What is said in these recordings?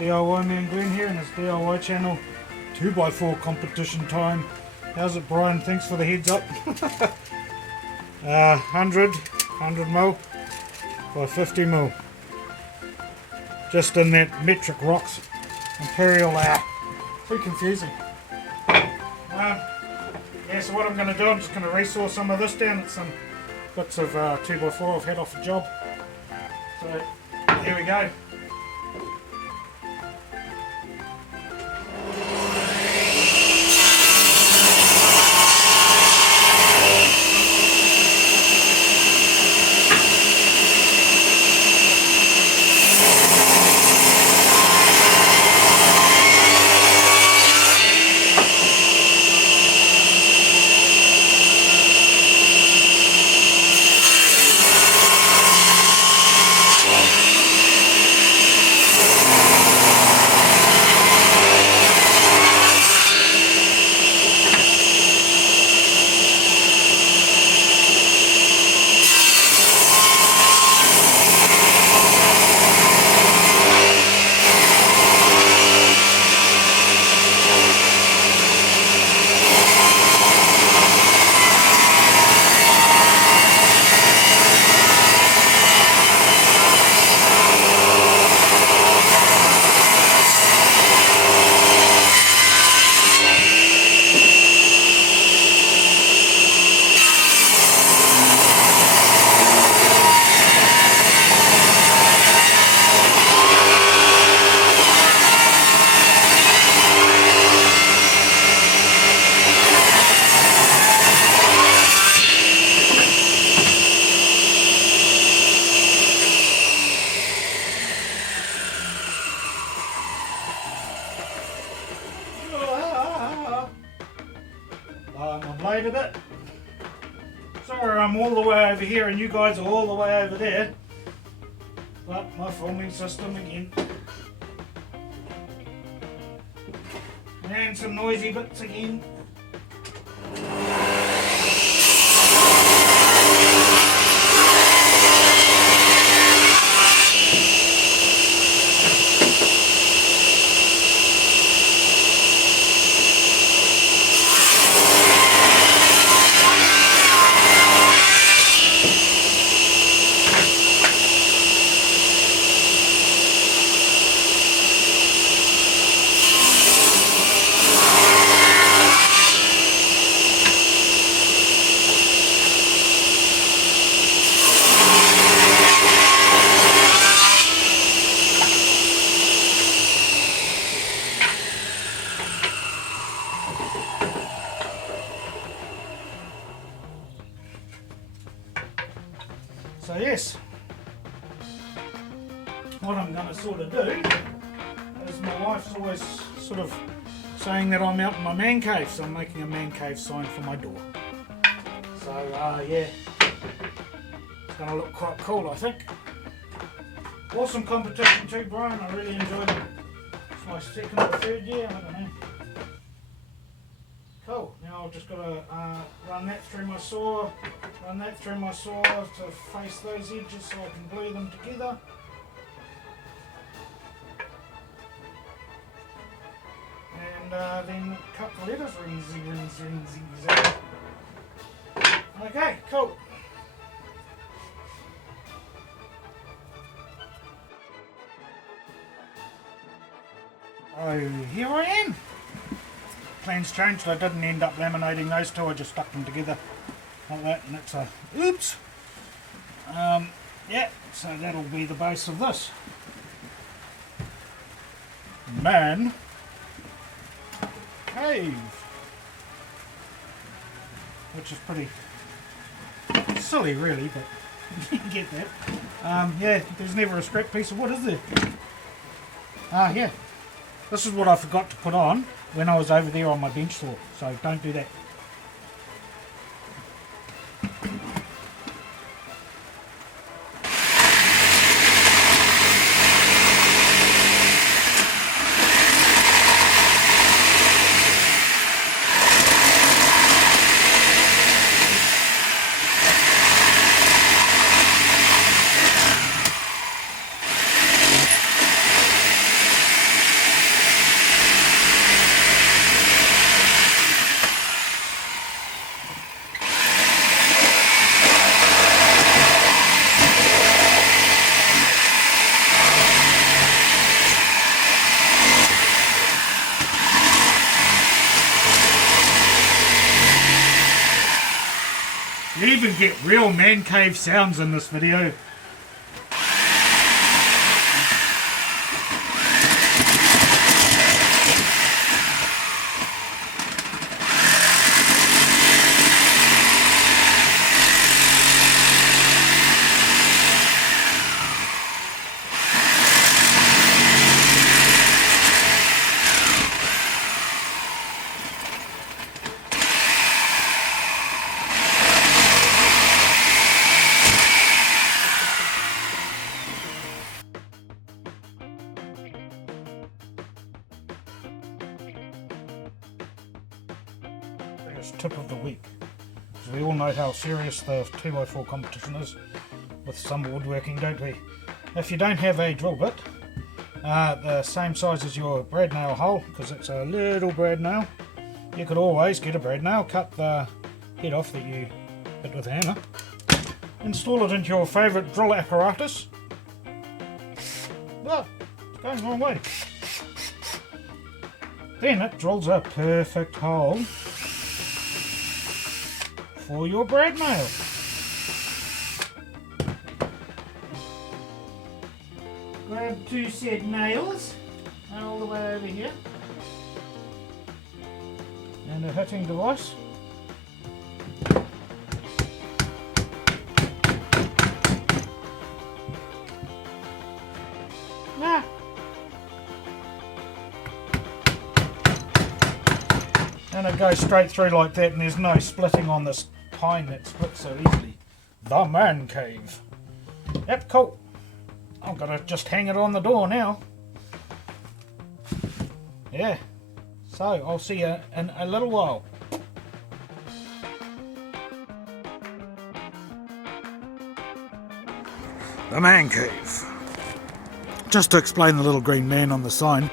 DIY man Glen here in his DIY channel. 2x4 competition time. How's it, Brian? Thanks for the heads up. 100 mil by 50 mil. Just in that metric rocks imperial hour. Too confusing. Yeah, so what I'm going to do, I'm just going to resource some of this down. It's some bits of 2x4 I've had off the job. So here we go. I've laid a bit. Sorry, I'm all the way over here and you guys are all the way over there. But my filming system again. And some noisy bits again. So yes, what I'm going to sort of do is my wife's always sort of saying that I'm out in my man cave, so I'm making a man cave sign for my door. So yeah, it's going to look quite cool, I think. Awesome competition too, Brian. I really enjoyed it. It's my second or third year, I don't know. Cool. Now I've just got to run that through my saw to face those edges so I can glue them together. And then cut the letters. Okay, cool. Oh, here I am. Plans changed. I didn't end up laminating those two. I just stuck them together like that, and it's a oops. Yeah, so that'll be the base of this man cave, which is pretty silly, really, but you get that. Yeah, there's never a scrap piece of wood, is there? Yeah. This is what I forgot to put on when I was over there on my bench saw, so don't do that. even get real man cave sounds in this video. Tip of the week. So we all know how serious the 2x4 competition is with some woodworking, don't we? If you don't have a drill bit the same size as your brad nail hole, because it's a little brad nail, you could always get a brad nail, cut the head off that you hit with a hammer, install it into your favourite drill apparatus. Oh, it's going the wrong way. Then it drills a perfect hole for your brad nail. Grab two said nails all the way over here and a hitting device. Nah. And it goes straight through like that, and there's no splitting on this pine that splits so easily. The man cave. Yep, cool. I'm gonna just hang it on the door now. Yeah. So I'll see you in a little while. The man cave. Just to explain the little green man on the sign.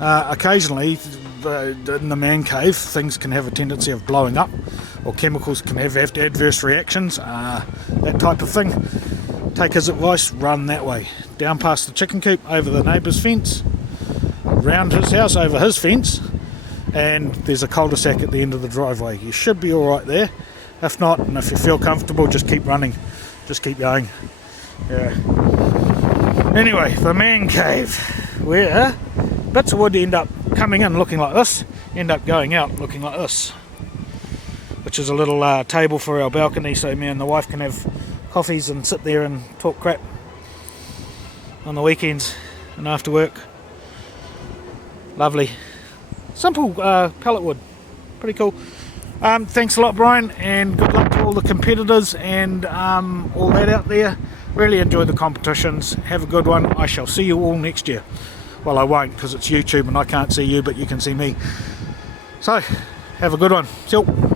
Occasionally in the man cave things can have a tendency of blowing up, or chemicals can have adverse reactions, that type of thing. Take his advice, run that way, down past the chicken coop, over the neighbour's fence, round his house, over his fence, and there's a cul-de-sac at the end of the driveway. You should be alright there. If not, and if you feel comfortable, just keep running, just keep going. Yeah. Anyway, the man cave, where bits of wood end up coming in looking like this, end up going out looking like this, which is a little table for our balcony, so me and the wife can have coffees and sit there and talk crap on the weekends and after work. Lovely. Simple pellet wood. Pretty cool. Thanks a lot, Brian, and good luck to all the competitors and all that out there. Really enjoy the competitions. Have a good one. I shall see you all next year. Well, I won't, because it's YouTube and I can't see you, but you can see me. So, have a good one. See you.